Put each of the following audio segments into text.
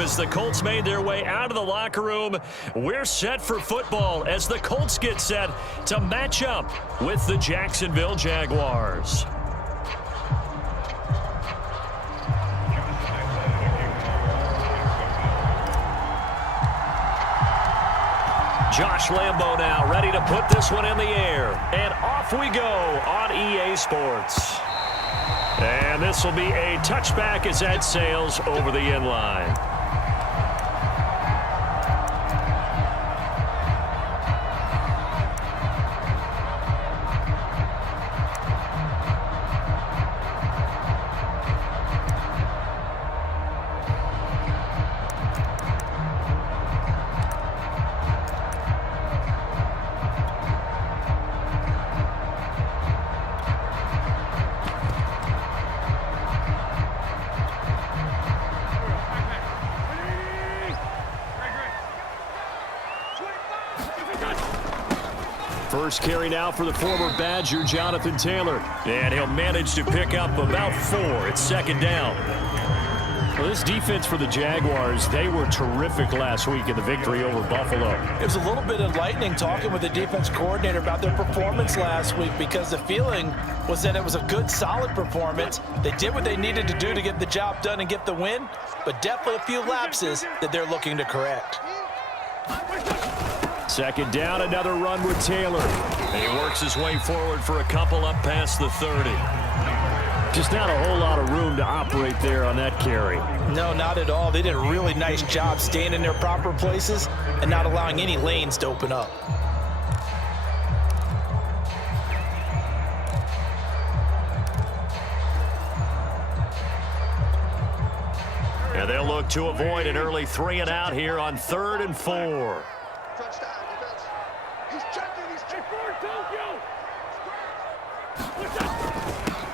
room as the Colts made their way out of the locker room. We're set for football as the Colts get set to match up with the Jacksonville Jaguars. Josh Lambo now ready to put this one in the air. And off we go on EA Sports. And this will be a touchback as that sails over the end line. First carry now for the former Badger, Jonathan Taylor. And he'll manage to pick up about 4. It's second down. Well, this defense for the Jaguars, they were terrific last week in the victory over Buffalo. It was a little bit enlightening talking with the defense coordinator about their performance last week because the feeling was that it was a good, solid performance. They did what they needed to do to get the job done and get the win, but definitely a few lapses that they're looking to correct. Second down, another run with Taylor. And he works his way forward for a couple up past the 30. Just not a whole lot of room to operate there on that carry. No, not at all. They did a really nice job staying in their proper places and not allowing any lanes to open up. And they'll look to avoid an early 3 and out here on 3rd and 4.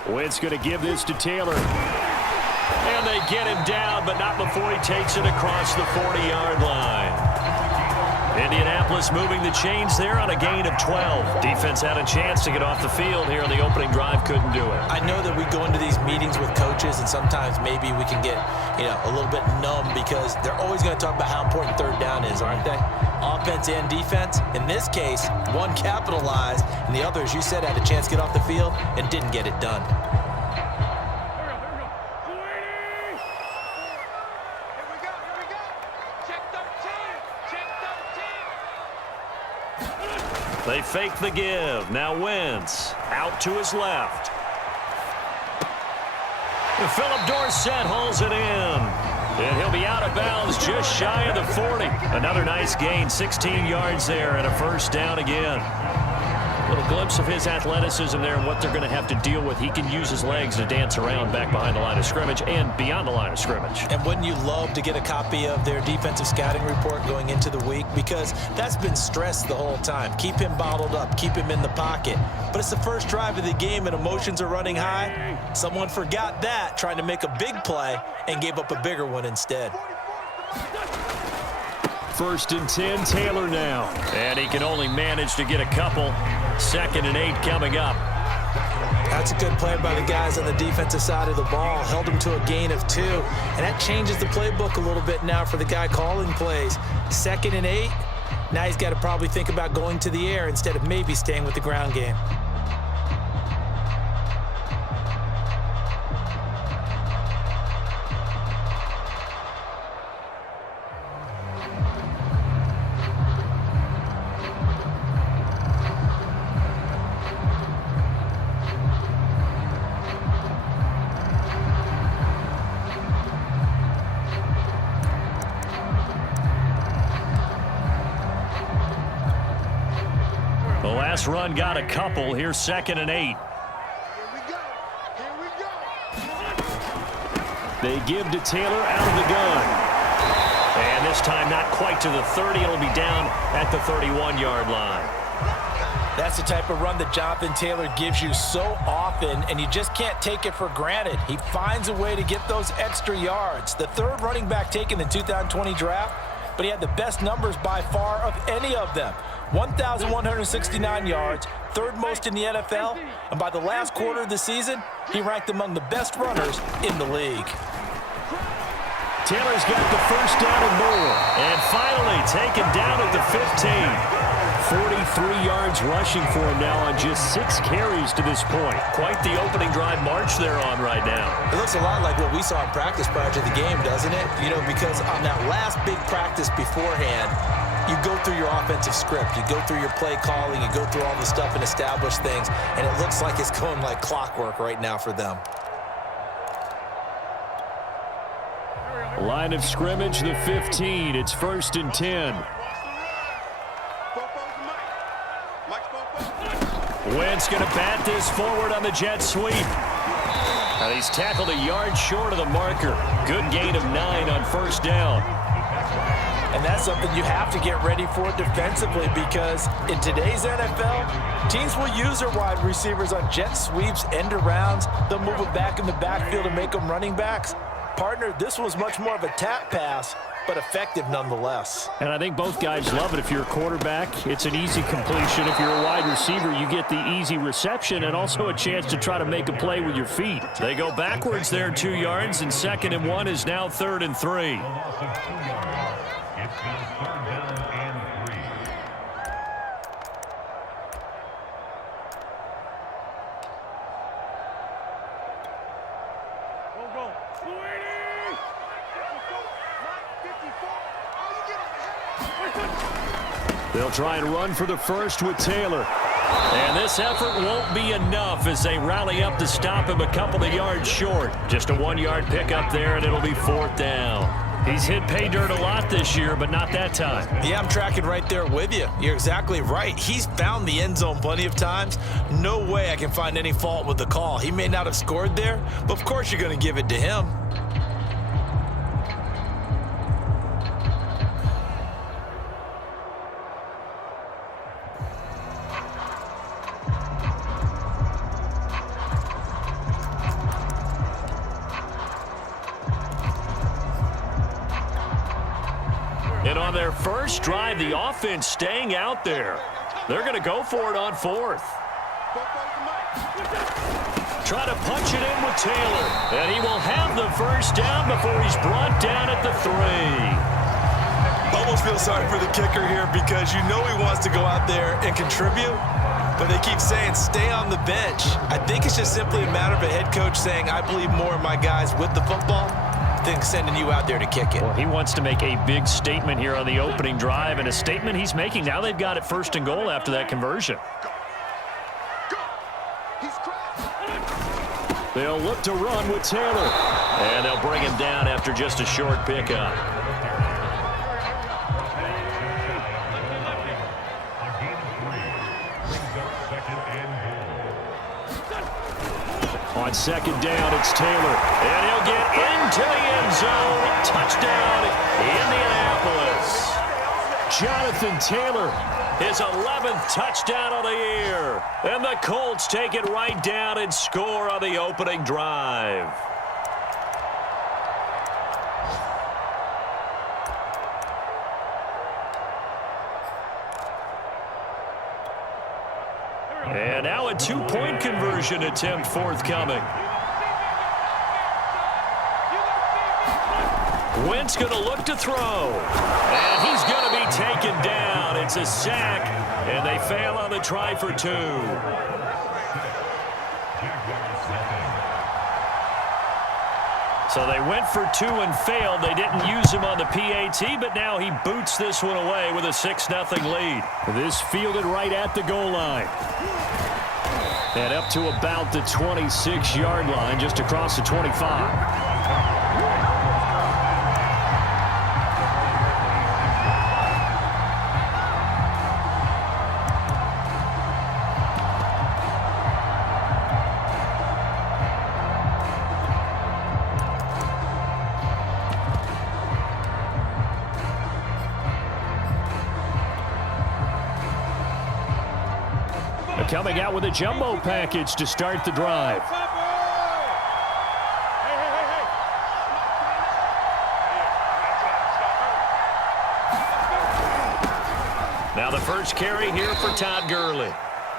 Wentz going to give this to Taylor. And they get him down, but not before he takes it across the 40-yard line. Indianapolis moving the chains there on a gain of 12. Defense had a chance to get off the field here on the opening drive, couldn't do it. I know that we go into these meetings with coaches, and sometimes maybe we can get, a little bit numb because they're always going to talk about how important third down is, aren't they? Offense and defense. In this case, one capitalized, and the other, as you said, had a chance to get off the field and didn't get it done. They fake the give. Now Wentz out to his left. And Philip Dorsett hauls it in. And he'll be out of bounds just shy of the 40. Another nice gain, 16 yards there and a first down again. A little glimpse of his athleticism there and what they're going to have to deal with. He can use his legs to dance around back behind the line of scrimmage and beyond the line of scrimmage. And wouldn't you love to get a copy of their defensive scouting report going into the week? Because that's been stressed the whole time. Keep him bottled up. Keep him in the pocket. But it's the first drive of the game and emotions are running high. Someone forgot that, trying to make a big play, and gave up a bigger one instead. First and 10, Taylor now. And he can only manage to get a couple. 2nd and 8 coming up. That's a good play by the guys on the defensive side of the ball. Held him to a gain of 2. And that changes the playbook a little bit now for the guy calling plays. 2nd and 8. Now he's got to probably think about going to the air instead of maybe staying with the ground game. The last run got a couple. Here's 2nd and 8. They give to Taylor out of the gun. And this time not quite to the 30. It'll be down at the 31-yard line. That's the type of run that Jonathan Taylor gives you so often, and you just can't take it for granted. He finds a way to get those extra yards. The 3rd running back taken in the 2020 draft, but he had the best numbers by far of any of them. 1,169 yards, 3rd most in the NFL, and by the last quarter of the season, he ranked among the best runners in the league. Taylor's got the first down and more. And finally taken down at the 15. 43 yards rushing for him now on just 6 carries to this point. Quite the opening drive march they're on right now. It looks a lot like what we saw in practice prior to the game, doesn't it? You know, because on that last big practice beforehand, you go through your offensive script. You go through your play calling. You go through all the stuff and establish things. And it looks like it's going like clockwork right now for them. Line of scrimmage, the 15. It's 1st and 10. Wentz going to bat this forward on the jet sweep. And he's tackled a yard short of the marker. Good gain of 9 on 1st down. And that's something you have to get ready for defensively, because in today's NFL, teams will use their wide receivers on jet sweeps, end arounds. They'll move it back in the backfield and make them running backs. Partner, this was much more of a tap pass, but effective nonetheless. And I think both guys love it. If you're a quarterback, it's an easy completion. If you're a wide receiver, you get the easy reception and also a chance to try to make a play with your feet. They go backwards there 2 yards, and 2nd and 1 is now 3rd and 3. They'll try and run for the first with Taylor. And this effort won't be enough as they rally up to stop him a couple of yards short. Just a 1-yard pickup there, and it'll be 4th down. He's hit pay dirt a lot this year, but not that time. Yeah, I'm tracking right there with you. You're exactly right. He's found the end zone plenty of times. No way I can find any fault with the call. He may not have scored there, but of course you're going to give it to him. And on their first drive, the offense staying out there. They're going to go for it on 4th. Try to punch it in with Taylor. And he will have the first down before he's brought down at the 3. Almost feel sorry for the kicker here, because you know he wants to go out there and contribute, but they keep saying stay on the bench. I think it's just simply a matter of a head coach saying, I believe more in my guys with the football than sending you out there to kick it. Well, he wants to make a big statement here on the opening drive, and a statement he's making now. They've got it 1st and goal after that conversion. They'll look to run with Taylor, and they'll bring him down after just a short pickup. On 2nd down, it's Taylor, and he'll get into the end zone. Touchdown, Indianapolis. Jonathan Taylor, his 11th touchdown of the year. And the Colts take it right down and score on the opening drive. And now a 2-point conversion attempt forthcoming. Wentz going to look to throw. And he's going to be taken down. It's a sack, and they fail on the try for 2. So they went for 2 and failed. They didn't use him on the PAT, but now he boots this one away with a 6-0 lead. This fielded right at the goal line. And up to about the 26-yard line, just across the 25. Coming out with a jumbo package to start the drive. Now the first carry here for Todd Gurley.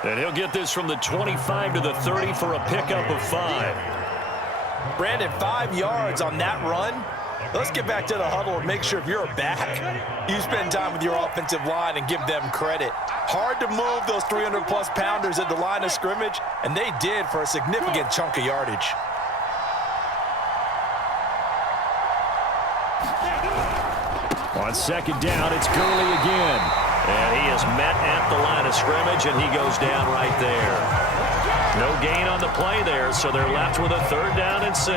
And he'll get this from the 25 to the 30 for a pickup of 5. Brandon, 5 yards on that run. Let's get back to the huddle and make sure if you're a back, you spend time with your offensive line and give them credit. Hard to move those 300-plus pounders at the line of scrimmage, and they did for a significant chunk of yardage. On second down, it's Gurley again. And he is met at the line of scrimmage, and he goes down right there. No gain on the play there, so they're left with a 3rd down and 6.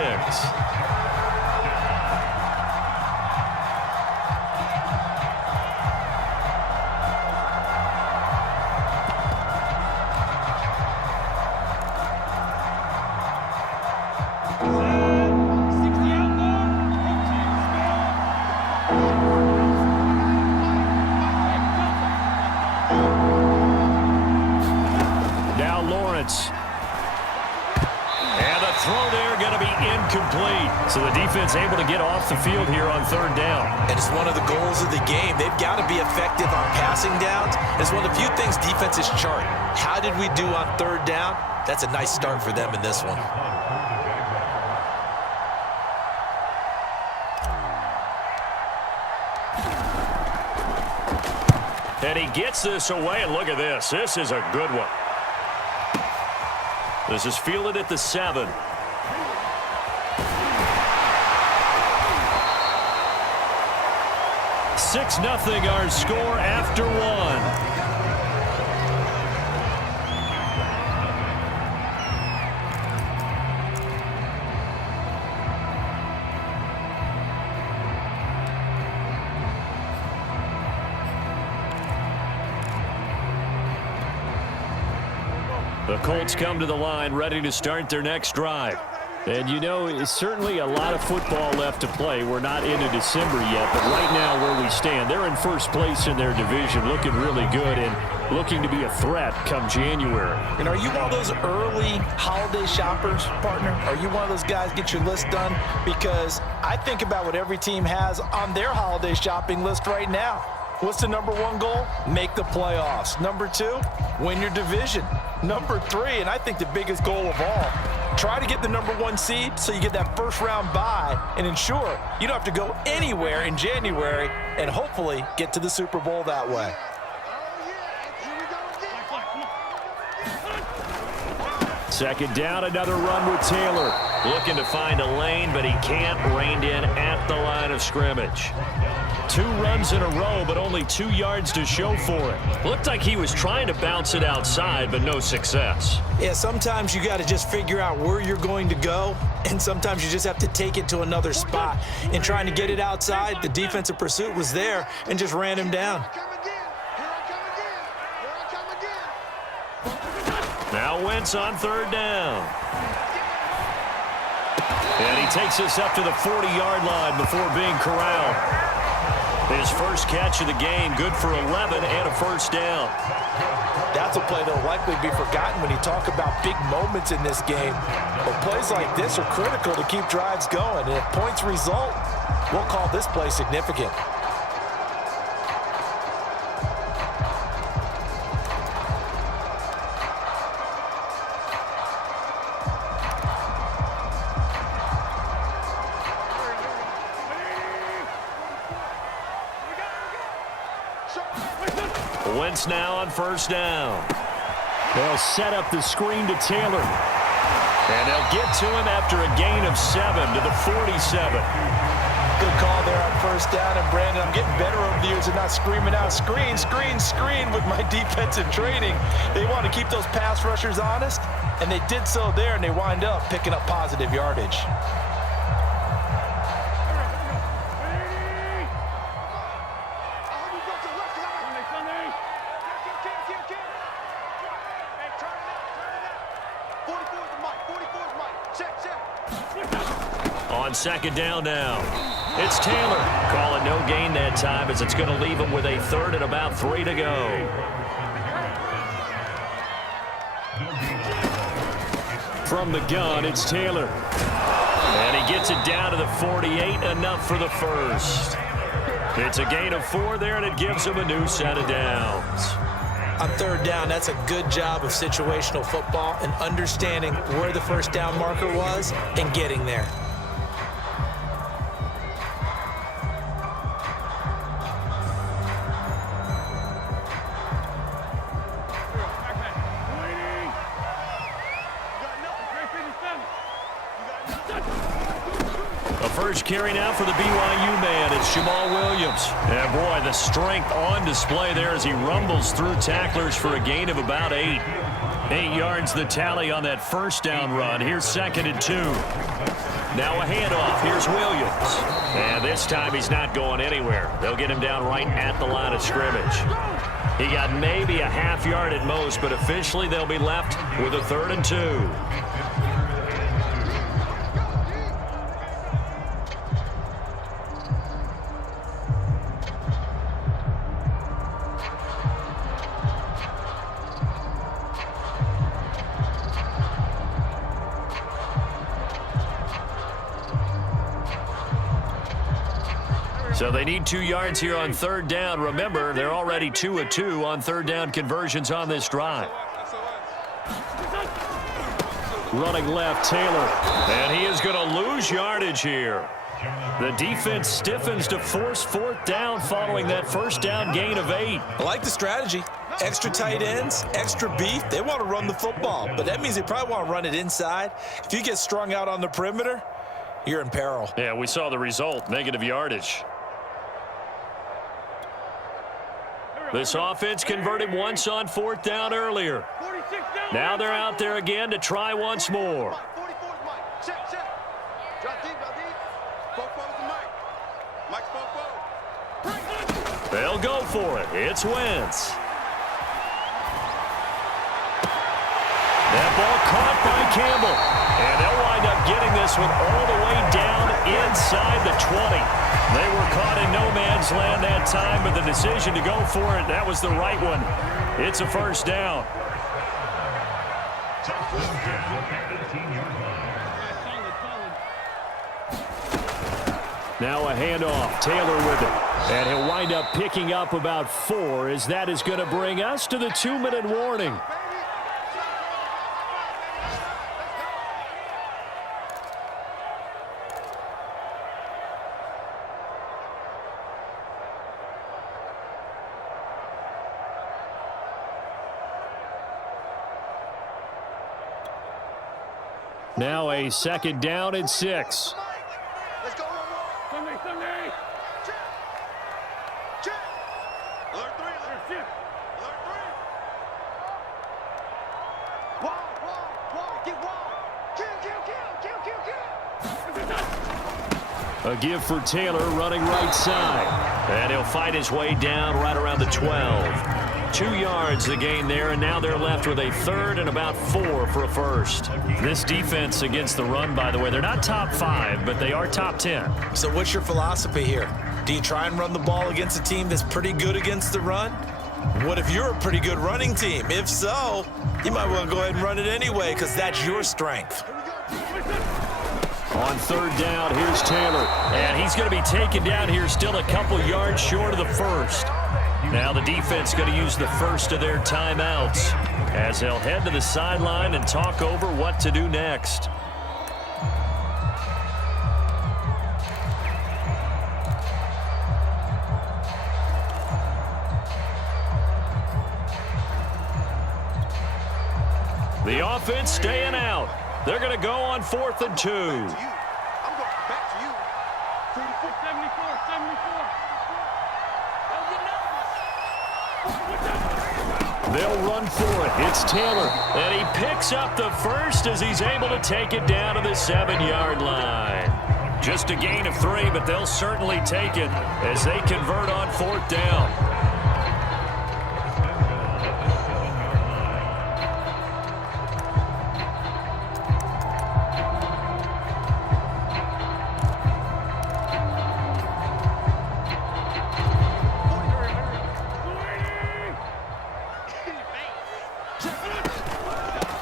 So the defense able to get off the field here on 3rd down. And it's one of the goals of the game. They've got to be effective on passing downs. It's one of the few things defenses chart. How did we do on 3rd down? That's a nice start for them in this one. And he gets this away, and look at this. This is a good one. This is fielded at the 7. 6-0 our score after 1. The Colts come to the line ready to start their next drive. And, you know, it's certainly a lot of football left to play. We're not into December yet, but right now where we stand, they're in first place in their division, looking really good and looking to be a threat come January. And are you one of those early holiday shoppers, partner? Are you one of those guys get your list done? Because I think about what every team has on their holiday shopping list right now. What's the number 1 goal? Make the playoffs. Number 2, win your division. Number 3, and I think the biggest goal of all, try to get the number 1 seed so you get that first-round bye and ensure you don't have to go anywhere in January and hopefully get to the Super Bowl that way. Second down, another run with Taylor. Looking to find a lane, but he can't. Reined in at the line of scrimmage. 2 runs in a row, but only 2 yards to show for it. Looked like he was trying to bounce it outside, but no success. Yeah, sometimes you got to just figure out where you're going to go, and sometimes you just have to take it to another spot. In trying to get it outside, the defensive pursuit was there and just ran him down. Now Wentz on 3rd down. And he takes us up to the 40-yard line before being corralled. His first catch of the game, good for 11 and a first down. That's a play that will likely be forgotten when you talk about big moments in this game. But plays like this are critical to keep drives going. And if points result, we'll call this play significant. Wentz now on first down. They'll set up the screen to Taylor. And they'll get to him after a gain of 7 to the 47. Good call there on first down. And, Brandon, I'm getting better over the years and not screaming out, screen, screen, screen with my defensive training. They want to keep those pass rushers honest, and they did so there, and they wind up picking up positive yardage. On second down now, it's Taylor. Calling no gain that time as it's going to leave him with a 3rd and about 3 to go. From the gun, it's Taylor. And he gets it down to the 48, enough for the first. It's a gain of 4 there, and it gives him a new set of downs. On 3rd down, that's a good job of situational football and understanding where the first down marker was and getting there. first carry now for the BYU man. It's Jamal Williams. And boy, the strength on display there as he rumbles through tacklers for a gain of about 8. 8 yards the tally on that first down run. Here's 2nd and 2. Now a handoff. Here's Williams. And this time he's not going anywhere. They'll get him down right at the line of scrimmage. He got maybe a half yard at most, but officially they'll be left with a 3rd and 2. So they need 2 yards here on 3rd down. Remember, they're already 2 of 2 on 3rd down conversions on this drive. Running left, Taylor. And he is going to lose yardage here. The defense stiffens to force 4th down following that first down gain of 8. I like the strategy. Extra tight ends, extra beef. They want to run the football, but that means they probably want to run it inside. If you get strung out on the perimeter, you're in peril. Yeah, we saw the result, negative yardage. This offense converted once on 4th down earlier. Now they're out there again to try once more. They'll go for it. It's Wentz. That ball caught by Campbell. And they'll wind up getting this one all the way down inside the 20. They were caught in no man's land that time, but the decision to go for it, that was the right one. It's a 1st down. Now a handoff. Taylor with it. And he'll wind up picking up about 4 as that is going to bring us to the 2-minute warning. Now a 2nd down and 6. Let's go. Sunday. Check. Alert 3. Alert 3. Wall. Get wall. Kill. A give for Taylor running right side. And he'll fight his way down right around the 12. 2 yards the gain there, and now they're left with a 3rd and about 4 for a 1st. This defense against the run, by the way, they're not top 5, but they are top 10. So what's your philosophy here? Do you try and run the ball against a team that's pretty good against the run? What if you're a pretty good running team? If so, you might want to go ahead and run it anyway because that's your strength. On 3rd down, here's Taylor. And he's going to be taken down here still a couple yards short of the 1st. Now the defense going to use the first of their timeouts as they'll head to the sideline and talk over what to do next. The offense staying out. They're going to go on 4th and 2. I'm going back to you. 74. They'll run for it. It's Taylor. And he picks up the first as he's able to take it down to the 7-yard line. Just a gain of 3, but they'll certainly take it as they convert on 4th down.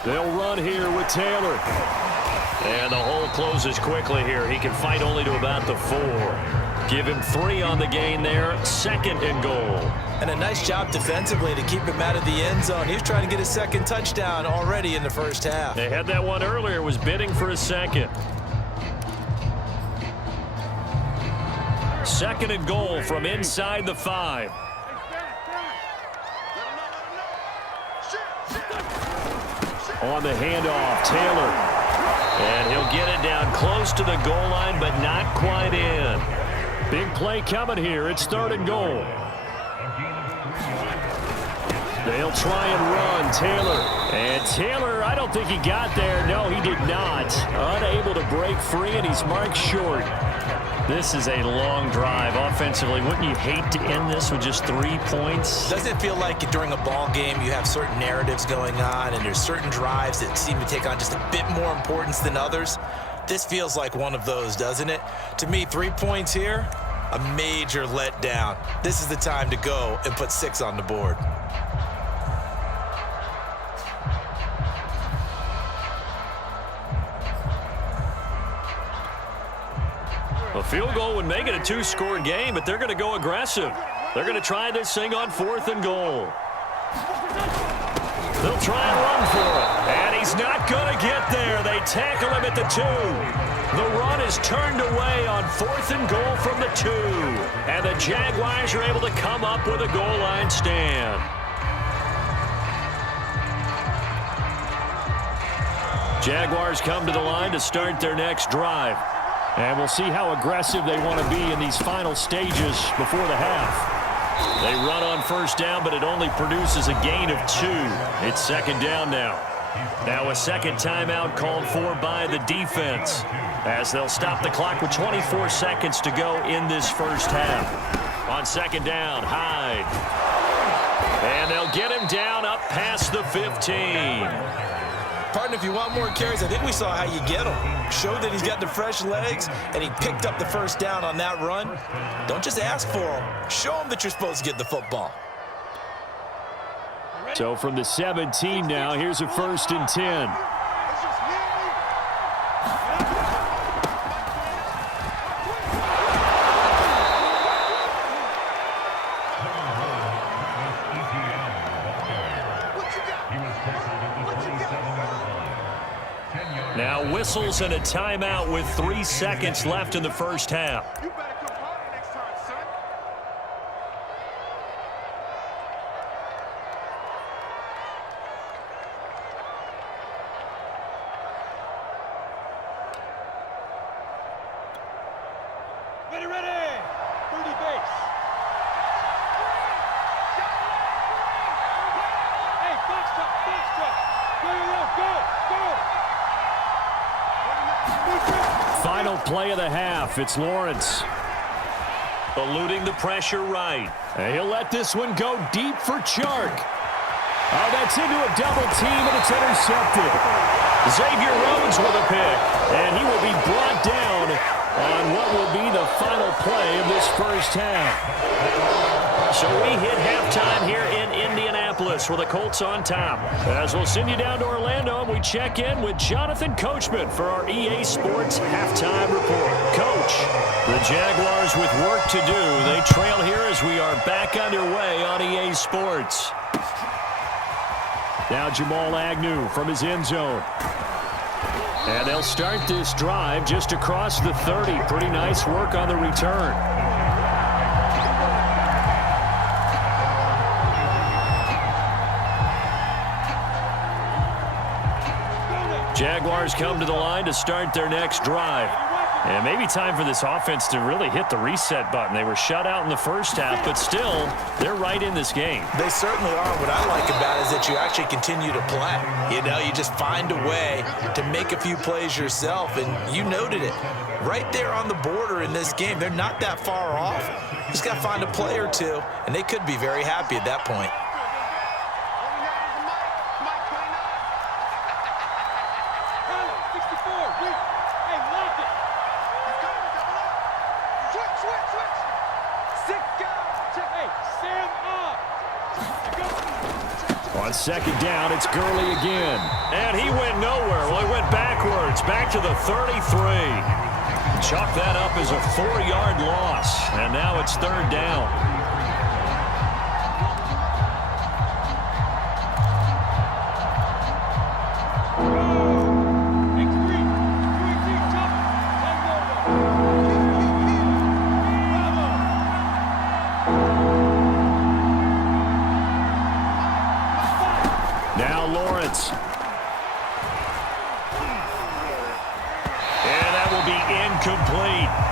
They'll run here with Taylor. And the hole closes quickly here. He can fight only to about the 4. Give him 3 on the gain there. 2nd and goal. And a nice job defensively to keep him out of the end zone. He was trying to get his 2nd touchdown already in the first half. They had that one earlier, was bidding for a 2nd. 2nd and goal from inside the 5. On the handoff, Taylor. And he'll get it down close to the goal line, but not quite in. Big play coming here. It's 3rd and goal. They'll try and run. Taylor. And Taylor, I don't think he got there. No, he did not. Unable to break free, and he's marked short. This is a long drive offensively. Wouldn't you hate to end this with just 3 points? Doesn't it feel like during a ball game you have certain narratives going on and there's certain drives that seem to take on just a bit more importance than others? This feels like one of those, doesn't it? To me, 3 points here, a major letdown. This is the time to go and put 6 on the board. A field goal would make it a 2-score game, but they're going to go aggressive. They're going to try this thing on 4th and goal. They'll try and run for it. And he's not going to get there. They tackle him at the 2. The run is turned away on 4th and goal from the 2. And the Jaguars are able to come up with a goal line stand. Jaguars come to the line to start their next drive. And we'll see how aggressive they want to be in these final stages before the half. They run on 1st down, but it only produces a gain of 2. It's 2nd down now. Now a second timeout called for by the defense, as they'll stop the clock with 24 seconds to go in this first half. On 2nd down, Hyde. And they'll get him down up past the 15. Partner, if you want more carries, I think we saw how you get him. Showed that he's got the fresh legs, and he picked up the 1st down on that run. Don't just ask for him. Show him that you're supposed to get the football. So from the 17 now, here's a 1st and 10. Now whistles and a timeout with 3 seconds left in the first half. You better come harder next time, son. Ready, ready. 30 base. Hey, box truck, box truck. Go, go, go. Final play of the half. It's Lawrence. Eluding the pressure right. And he'll let this one go deep for Chark. Oh, that's into a double team, and it's intercepted. Xavier Rhodes with a pick. And he will be brought down on what will be the final play of this first half. So we hit halftime here in Indianapolis with the Colts on top. As we'll send you down to Orlando, and we check in with Jonathan Coachman for our EA Sports Halftime Report. Coach, the Jaguars with work to do. They trail here as we are back underway on EA Sports. Now Jamal Agnew from his end zone. And they'll start this drive just across the 30. Pretty nice work on the return. Jaguars come to the line to start their next drive. And maybe time for this offense to really hit the reset button. They were shut out in the first half, but still, they're right in this game. They certainly are. What I like about it is that you actually continue to play. You know, you just find a way to make a few plays yourself, and you noted it. Right there on the border in this game, they're not that far off. Just got to find a play or two, and they could be very happy at that point. On 2nd down, it's Gurley again. And he went nowhere. Well, he went backwards, back to the 33. Chalk that up as a 4-yard loss. And now it's 3rd down.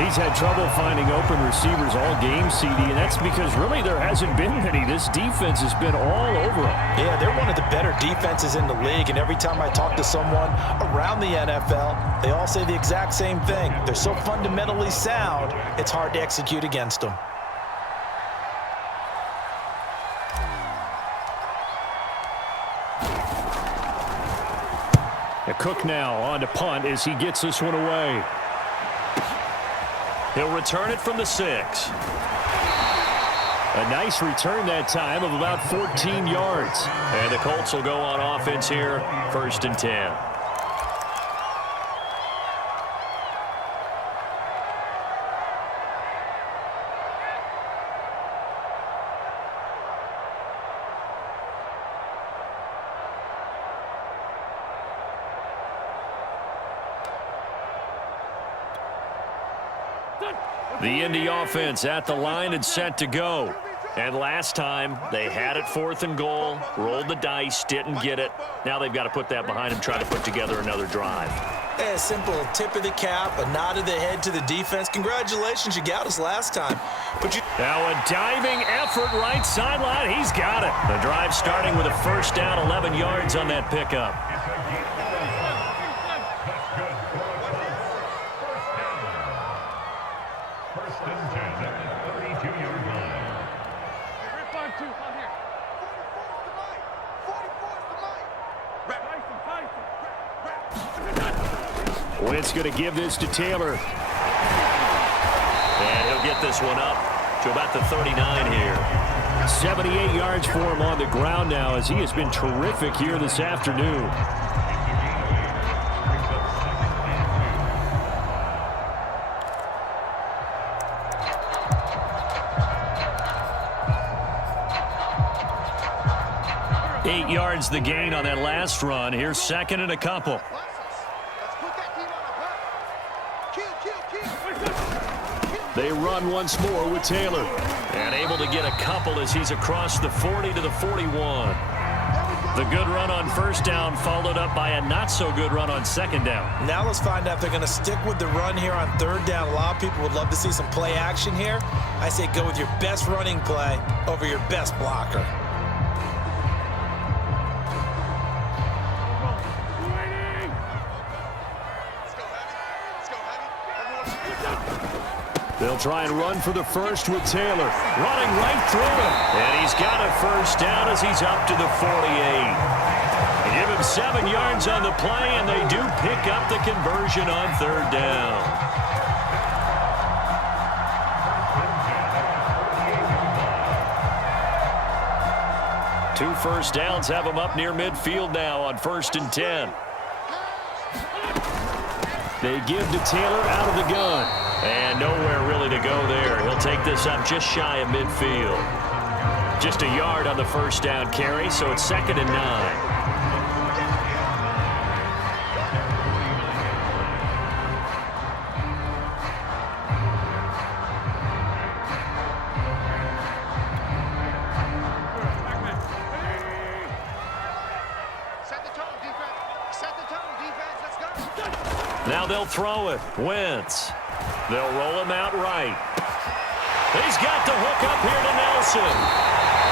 He's had trouble finding open receivers all game, CD, and that's because really there hasn't been many. This defense has been all over him. Yeah, they're one of the better defenses in the league, and every time I talk to someone around the NFL, they all say the exact same thing. They're so fundamentally sound, it's hard to execute against them. Cook now on to punt as he gets this one away. He'll return it from the 6. A nice return that time of about 14 yards. And the Colts will go on offense here, 1st and 10. The Indy offense at the line and set to go. And last time, they had it 4th and goal, rolled the dice, didn't get it. Now they've got to put that behind them, try to put together another drive. A simple tip of the cap, a nod of the head to the defense. Congratulations, you got us last time. Now a diving effort right sideline. He's got it. The drive starting with a 1st down, 11 yards on that pickup. Wentz going to give this to Taylor. And he'll get this one up to about the 39 here. 78 yards for him on the ground now as he has been terrific here this afternoon. Eight yards the gain on that last run. Here's 2nd and a couple. They run once more with Taylor. And able to get a couple as he's across the 40 to the 41. The good run on 1st down followed up by a not-so-good run on 2nd down. Now let's find out if they're going to stick with the run here on 3rd down. A lot of people would love to see some play action here. I say go with your best running play over your best blocker. They'll try and run for the 1st with Taylor. Running right through him. And he's got a 1st down as he's up to the 48. Give him 7 yards on the play, and they do pick up the conversion on 3rd down. Two 1st downs have him up near midfield now on 1st and 10. They give to Taylor out of the gun. And nowhere really to go there. He'll take this up just shy of midfield. Just a yard on the 1st down carry, so it's 2nd and 9. Now they'll throw it. Wentz. They'll roll him out right. He's got the hook up here to Nelson.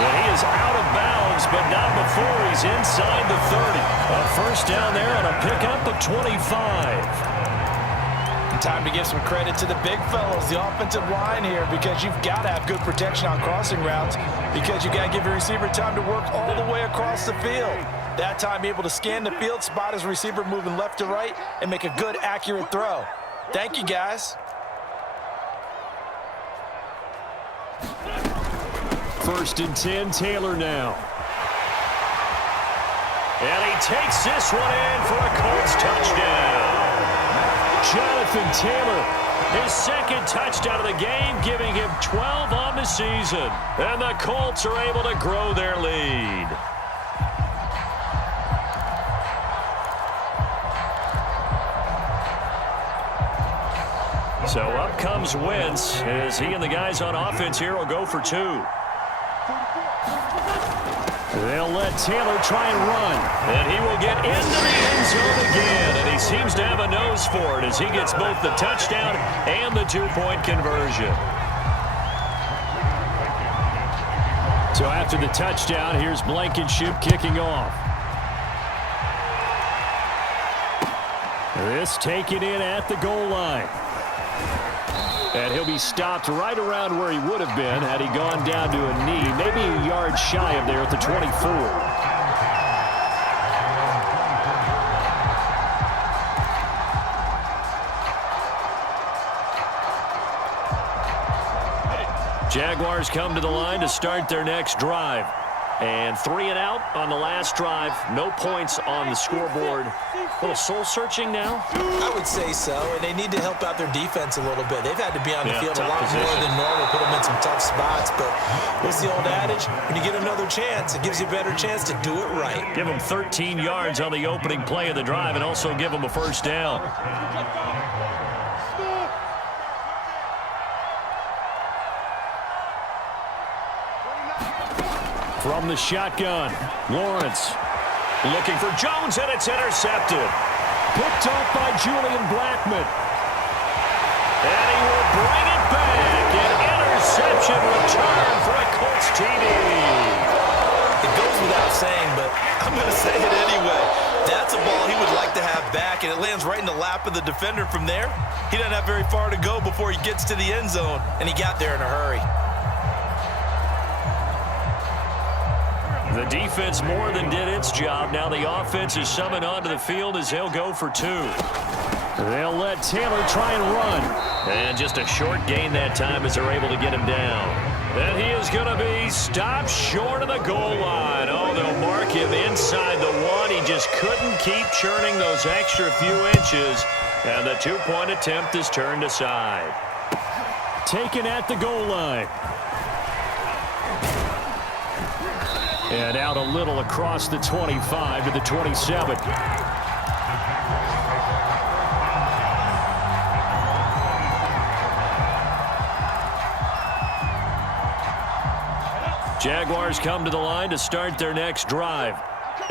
And he is out of bounds, but not before he's inside the 30. A 1st down there on a pickup of 25. Time to give some credit to the big fellows, the offensive line here, because you've got to have good protection on crossing routes, because you got to give your receiver time to work all the way across the field. That time able to scan the field, spot his receiver moving left to right, and make a good, accurate throw. Thank you, guys. 1st and 10, Taylor now. And he takes this one in for a Colts touchdown. Jonathan Taylor. His 2nd touchdown of the game, giving him 12 on the season. And the Colts are able to grow their lead. So up comes Wentz as he and the guys on offense here will go for 2. They'll let Taylor try and run. And he will get into the end zone again. And he seems to have a nose for it as he gets both the touchdown and the 2-point conversion. So after the touchdown, here's Blankenship kicking off. This taken in at the goal line. And he'll be stopped right around where he would have been had he gone down to a knee, maybe a yard shy of there at the 24. Jaguars come to the line to start their next drive. And 3 and out on the last drive. No points on the scoreboard. A little soul-searching now? I would say so, and they need to help out their defense a little bit. They've had to be on the field a lot position. more than normal, put them in some tough spots. But what's the old adage? When you get another chance, it gives you a better chance to do it right. Give them 13 yards on the opening play of the drive and also give them a first down. From the shotgun, Lawrence. Looking for Jones, and it's intercepted. Picked off by Julian Blackman. And he will bring it back. An interception return for a Colts TD. It goes without saying, but I'm going to say it anyway. That's a ball he would like to have back, and it lands right in the lap of the defender from there. He doesn't have very far to go before he gets to the end zone, and he got there in a hurry. The defense more than did its job. Now the offense is summoned onto the field as they'll go for 2. They'll let Taylor try and run. And just a short gain that time as they're able to get him down. And he is going to be stopped short of the goal line. Oh, they'll mark him inside the 1. He just couldn't keep churning those extra few inches. And the 2-point attempt is turned aside. Taken at the goal line. And out a little across the 25 to the 27. Jaguars come to the line to start their next drive.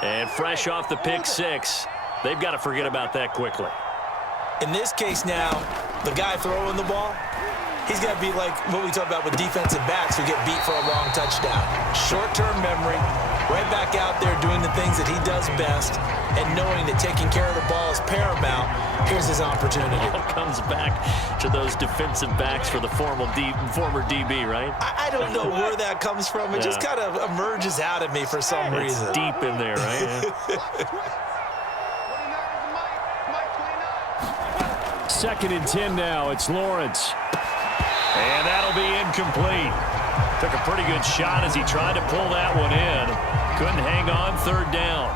And fresh off the pick 6, they've got to forget about that quickly. In this case now, the guy throwing the ball, he's got to be like what we talk about with defensive backs who get beat for a long touchdown. Short-term memory, right back out there doing the things that he does best, and knowing that taking care of the ball is paramount. Here's his opportunity. It all comes back to those defensive backs for the former DB, right? I don't know where that comes from. It just kind of emerges out of me for some reason. It's deep in there, right? Second and 10 now. It's Lawrence. And that'll be incomplete. Took a pretty good shot as he tried to pull that one in. Couldn't hang on, 3rd down.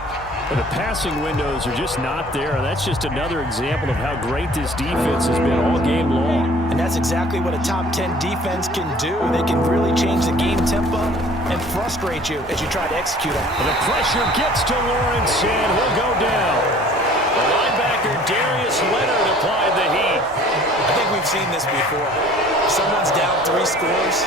The passing windows are just not there. That's just another example of how great this defense has been all game long. And that's exactly what a top 10 defense can do. They can really change the game tempo and frustrate you as you try to execute them. The pressure gets to Lawrence, and he'll go down. The linebacker Darius Leonard applied the heat. I think we've seen this before. Someone's down 3 scores.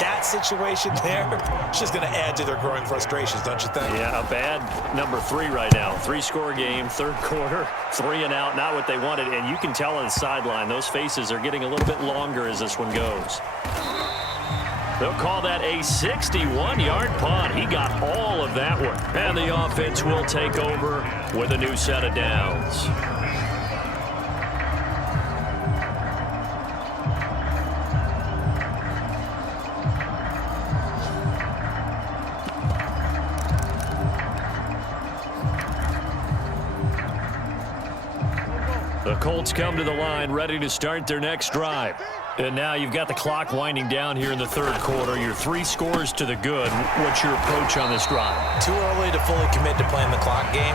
That situation there is just going to add to their growing frustrations, don't you think? Yeah, a bad number 3 right now. 3-score game, 3rd quarter, 3 and out, not what they wanted. And you can tell on the sideline, those faces are getting a little bit longer as this one goes. They'll call that a 61-yard punt. He got all of that one. And the offense will take over with a new set of downs. The Colts come to the line ready to start their next drive. And now you've got the clock winding down here in the 3rd quarter. You're 3 scores to the good. What's your approach on this drive? Too early to fully commit to playing the clock game.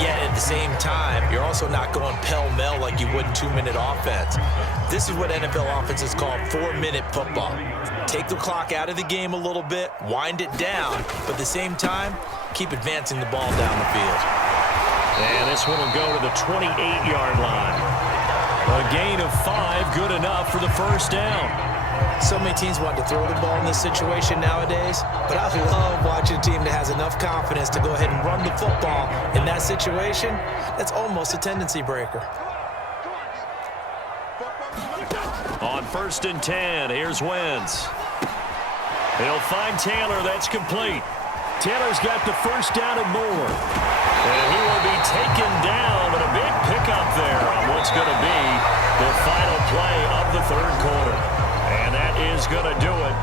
Yet at the same time, you're also not going pell-mell like you would in 2-minute offense. This is what NFL offenses call 4-minute football. Take the clock out of the game a little bit, wind it down, but at the same time, keep advancing the ball down the field. And this one will go to the 28-yard line. A gain of 5, good enough for the first down. So many teams want to throw the ball in this situation nowadays, but I love watching a team that has enough confidence to go ahead and run the football in that situation. That's almost a tendency breaker. On 1st and 10, here's Wentz. He'll find Taylor. That's complete. Taylor's got the first down and more. And he will be taken down, but a big pickup there on what's going to be the final play of the third quarter. And that is going to do it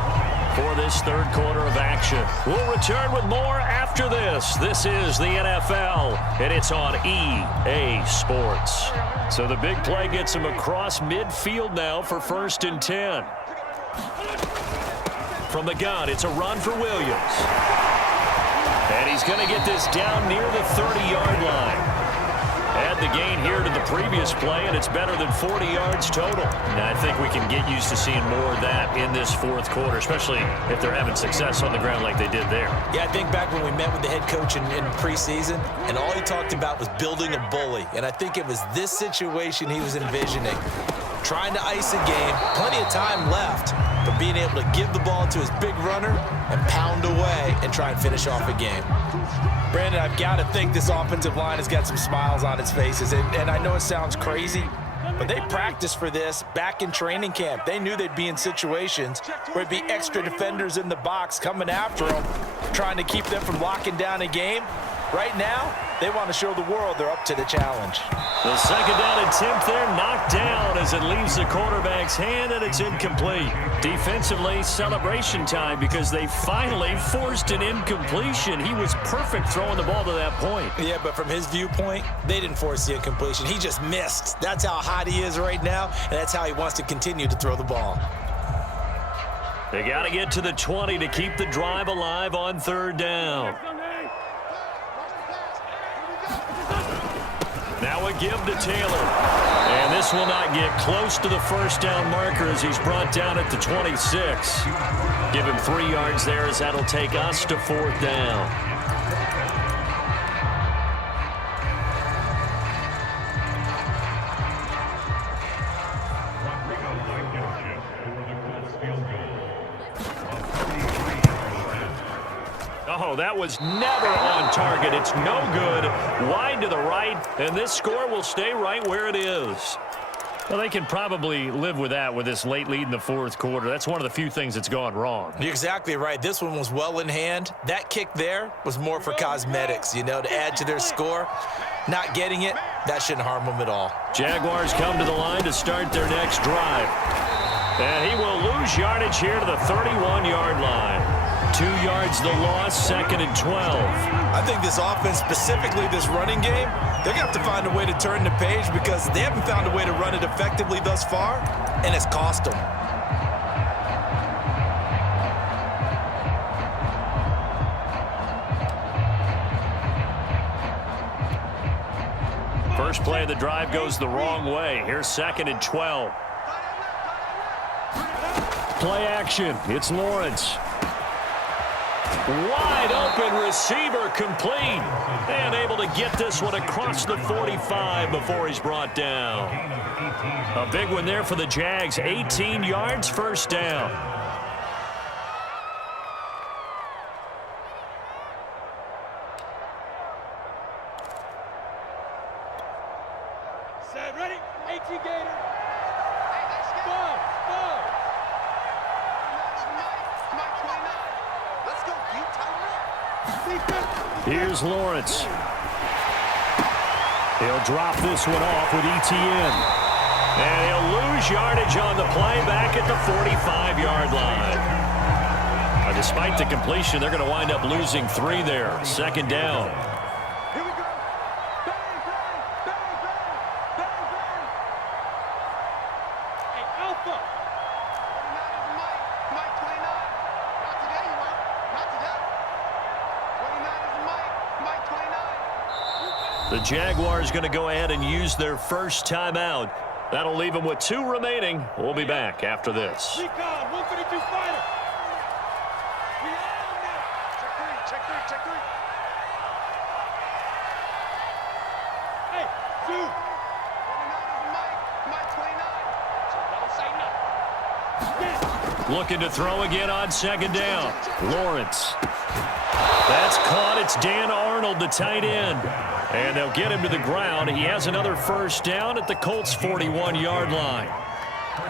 for this third quarter of action. We'll return with more after this. This is the NFL, and it's on EA Sports. So the big play gets him across midfield now for 1st and 10. From the gun, it's a run for Williams. And he's going to get this down near the 30-yard line. Add the gain here to the previous play, and it's better than 40 yards total. And I think we can get used to seeing more of that in this fourth quarter, especially if they're having success on the ground like they did there. Yeah, I think back when we met with the head coach in preseason, and all he talked about was building a bully. And I think it was this situation he was envisioning. Trying to ice a game, plenty of time left, but being able to give the ball to his big runner and pound away and try and finish off a game. Brandon, I've got to think this offensive line has got some smiles on its faces. And I know it sounds crazy, but they practiced for this back in training camp. They knew they'd be in situations where it'd be extra defenders in the box coming after them, trying to keep them from locking down a game. Right now, they want to show the world they're up to the challenge. The second down attempt there knocked down as it leaves the quarterback's hand, and it's incomplete. Defensively, celebration time because they finally forced an incompletion. He was perfect throwing the ball to that point. Yeah, but from his viewpoint, they didn't force the incompletion. He just missed. That's how hot he is right now, and that's how he wants to continue to throw the ball. They got to get to the 20 to keep the drive alive on 3rd down. Now a give to Taylor. And this will not get close to the first down marker as he's brought down at the 26. Give him 3 yards there as that'll take us to 4th down. Oh, that was never on target. It's no good. Wide to the right, and this score will stay right where it is. Well, they can probably live with that with this late lead in the fourth quarter. That's one of the few things that's gone wrong. You're exactly right. This one was well in hand. That kick there was more for cosmetics, you know, to add to their score. Not getting it, that shouldn't harm them at all. Jaguars come to the line to start their next drive. And he will lose yardage here to the 31-yard line. 2 yards the loss, 2nd and 12. I think this offense, specifically this running game, they're going to have to find a way to turn the page because they haven't found a way to run it effectively thus far, and it's cost them. First play of the drive goes the wrong way. Here's 2nd and 12. Play action. It's Lawrence. Wide open receiver complete. And able to get this one across the 45 before he's brought down. A big one there for the Jags. 18 yards, 1st down. Set, ready? 18 Gator. Here's Lawrence. He'll drop this one off with ETN. And he'll lose yardage on the play back at the 45-yard line. Now, despite the completion, they're going to wind up losing 3 there. 2nd down. Here we go. Hey, Alpha. The Jaguars going to go ahead and use their first timeout. That'll leave them with 2 remaining. We'll be back after this. Recon, 152 fighter. We on now. Check 3, check 3. Hey, 2. 29 is Mike 29. So don't say nothing. Yeah. Looking to throw again on second down. Lawrence. That's caught. It's Dan Arnold, the tight end. And they'll get him to the ground. He has another first down at the Colts' 41-yard line.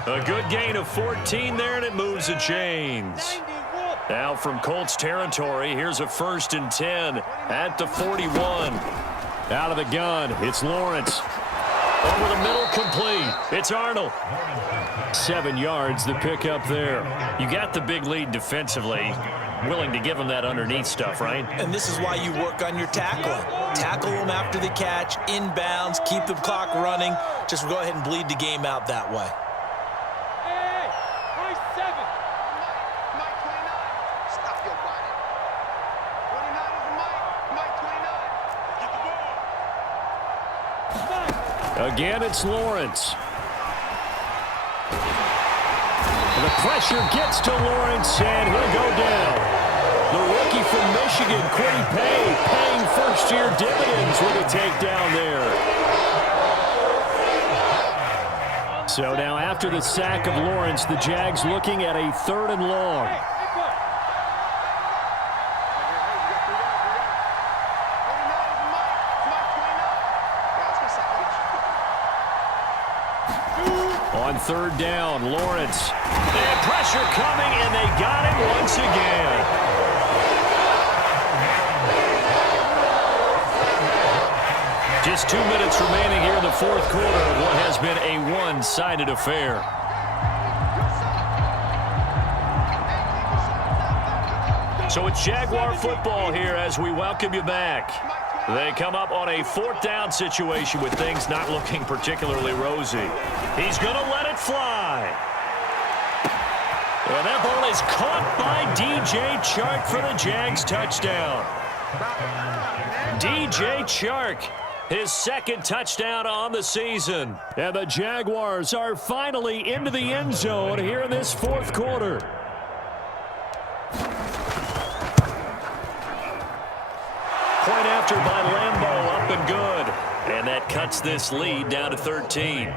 A good gain of 14 there, and it moves the chains. Now from Colts territory, here's a 1st and 10 at the 41. Out of the gun, it's Lawrence. Over the middle, complete. It's Arnold. 7 yards, the pickup there. You got the big lead defensively. Willing to give him that underneath stuff, right? And this is why you work on your tackling. Tackle them after the catch, inbounds, keep the clock running. Just go ahead and bleed the game out that way. Hey, Mike 7. Mike 29. Stop your body. 29 is the Mike 29. Get the ball. Again, it's Lawrence. The pressure gets to Lawrence, and he'll go down. The rookie from Michigan, Quiddy Pay, paying first-year dividends with a takedown there. So now after the sack of Lawrence, the Jags looking at a 3rd and long. On 3rd down, Lawrence. And pressure coming, and they got him once again. Just 2 minutes remaining here in the 4th quarter of what has been a one-sided affair. So it's Jaguar football here as we welcome you back. They come up on a 4th down situation with things not looking particularly rosy. He's going to let it fly. And that ball is caught by DJ Chark for the Jags touchdown. DJ Chark, his 2nd touchdown on the season. And the Jaguars are finally into the end zone here in this 4th quarter. Point after by Lambeau, up and good. And that cuts this lead down to 13.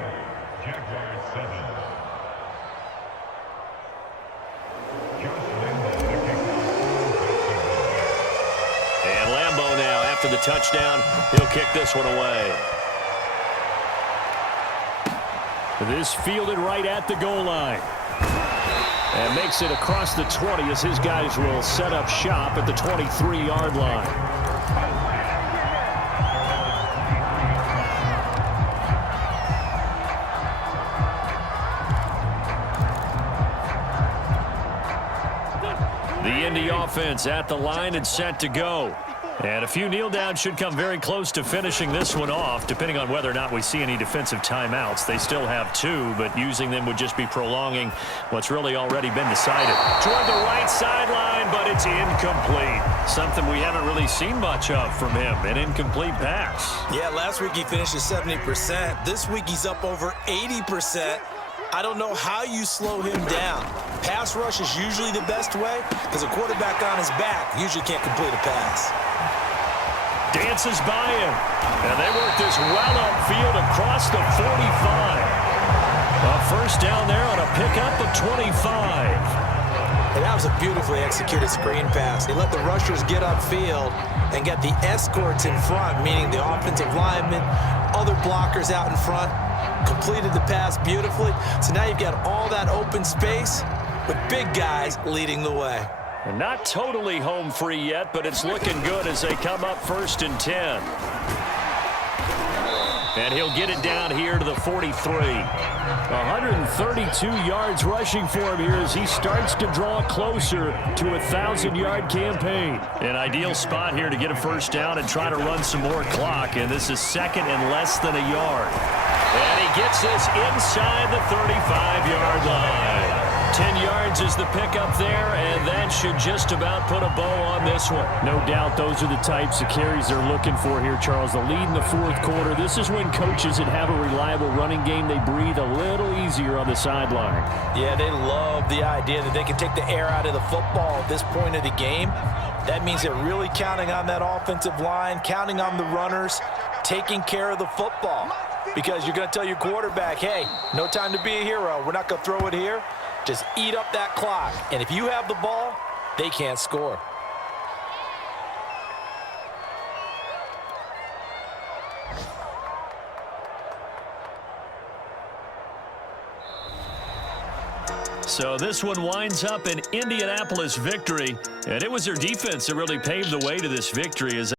And Lambeau now, after the touchdown, he'll kick this one away. This fielded right at the goal line. And makes it across the 20 as his guys will set up shop at the 23-yard line. The Indy offense at the line and set to go. And a few kneel downs should come very close to finishing this one off, depending on whether or not we see any defensive timeouts. They still have 2, but using them would just be prolonging what's really already been decided. Toward the right sideline, but it's incomplete. Something we haven't really seen much of from him, an incomplete pass. Yeah, last week he finished at 70%. This week he's up over 80%. I don't know how you slow him down. Pass rush is usually the best way because a quarterback on his back usually can't complete a pass. Dances by him, and they work this well upfield across the 45. A first down there on a pickup of 25. And that was a beautifully executed screen pass. He let the rushers get upfield and get the escorts in front, meaning the offensive linemen, other blockers out in front, completed the pass beautifully. So now you've got all that open space with big guys leading the way. And not totally home free yet, but it's looking good as they come up 1st and 10. And he'll get it down here to the 43. 132 yards rushing for him here as he starts to draw closer to a 1,000-yard campaign. An ideal spot here to get a first down and try to run some more clock. And this is 2nd and less than a yard. And he gets this inside the 35-yard line. 10 yards is the pickup there, and that should just about put a bow on this one. No doubt those are the types of carries they're looking for here, Charles. The lead in the 4th quarter. This is when coaches that have a reliable running game, they breathe a little easier on the sideline. Yeah, they love the idea that they can take the air out of the football at this point of the game. That means they're really counting on that offensive line, counting on the runners, taking care of the football. Because you're going to tell your quarterback, hey, no time to be a hero. We're not going to throw it here. Just eat up that clock. And if you have the ball, they can't score. So this one winds up an Indianapolis victory, and it was their defense that really paved the way to this victory as